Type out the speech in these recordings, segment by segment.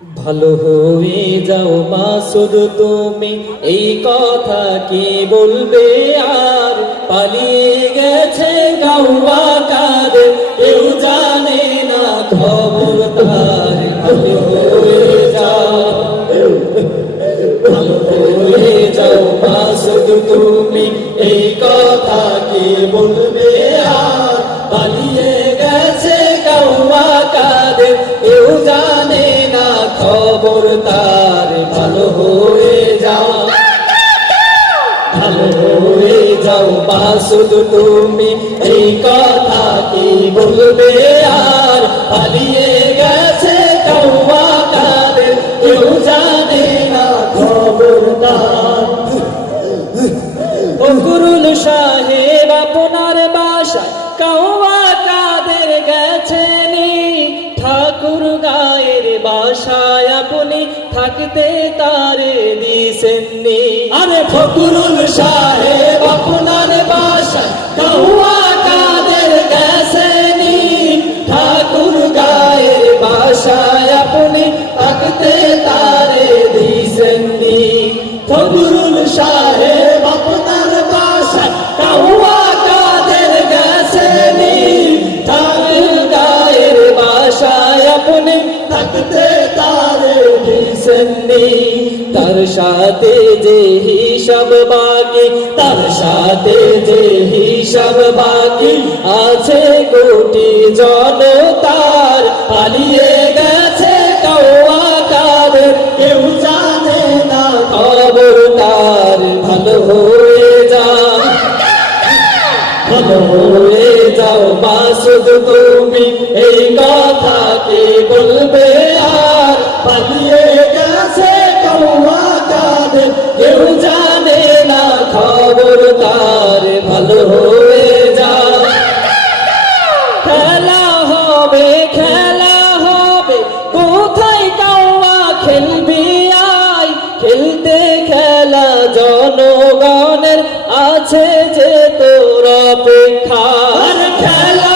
ভালো হয়ে যাও মাসুদ, তুমি এই কথা কি বলবে? আর পালিয়ে গেছে গাউবা কার কেউ জানে না খবর তার। ভালো হয়ে যাও যাও মাসুদ, তুমি এই খবর তার ভালো হয়ে যাও। ভালো হয়ে যাও মাসুদ তুমি এই কথা কি বলবে আর? পালিয়ে গেছে কাউয়া কাদের, কেউ জানে না খবর তার। ফকরুল সাহেব আপনার বাসায় কাউয়া কাদের গেছেনি ঠাকুর গায়ের বাসায় আপনি থাকতে তারে দিছেননি। আরে ফকরুল সাহেব, আপনার বাসায় কাউয়া কাদের গেছেনি? ঠাকুর গায়ের বাসায় আপনি থাকতে তারে দিছেননি। ফকরুল সাহেব দিছেননি তার সাথে যে হিসাব বাকি, তার সাথে যে হিসাব বাকি আছে কোটি জনতার। পালিয়ে গেছে কাদের কেউ জানে না খবর তার ভালো হয়ে যা ভালো হয়ে যাও মাসুদ তুমি। এই কথা কি বলবে? খেলা হবে খেলা হবে। কোথায় কাওয়া খেলবি আই? খেলতে খেলা জনগণের আছে যে তোর অপেক্ষা। খেলা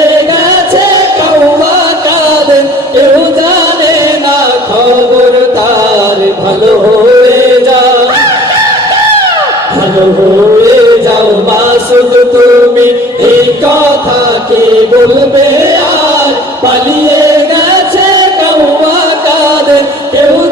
হয়ে যাও মাসুদ তুমি। এই কথা কে বলবে আর? পালিয়ে গেছে কাউয়া কাদের কেউ